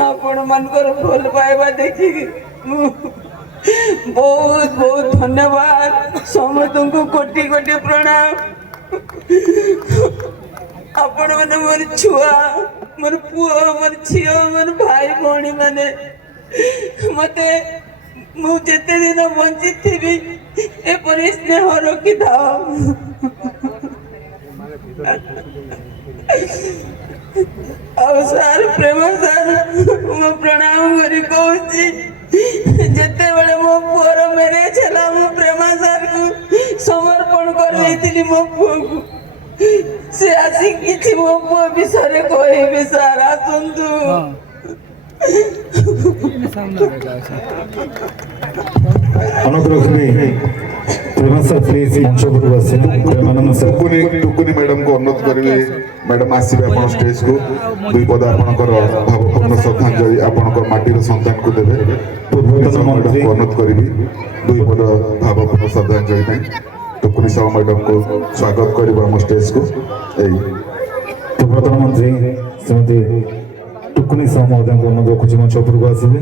आपण मनकर भल पाइबा देखी बहुत बहुत धन्यवाद समस्त को कोटि कोटि प्रणाम। आपण मैंने मोर छुआ मोर पुओ मोर झील मोर भाई भौणी मैंने मते मुझे दिन बंची थी एपरी स्नेह रखी था। सार प्रेम सार मो प्रणाम करी कहूची जिते बड़े मो पुअर मैरेज है मो प्रेम सार को समर्पण कर देती मो पुओ को से आसी किसी मो पुओ विषय कहबे सार आसतु टुकुनी मैडम को अनुरोध करेंगे मैडम आसवे आप स्टेज को दुई पद आपंकर भावपूर्ण श्रद्धांजलि आपंकर माटीर संतान को देवे पूर्वतन को अनुरोध करी दुई पद भावपूर्ण श्रद्धांजलि टुकुनी साहू मैडम को स्वागत कर स्टेज को पूर्वतन मंत्री श्रीमती टुकुनी साहू महोदय को अनुरोध रखुच्छी मंच उपरको आसवे।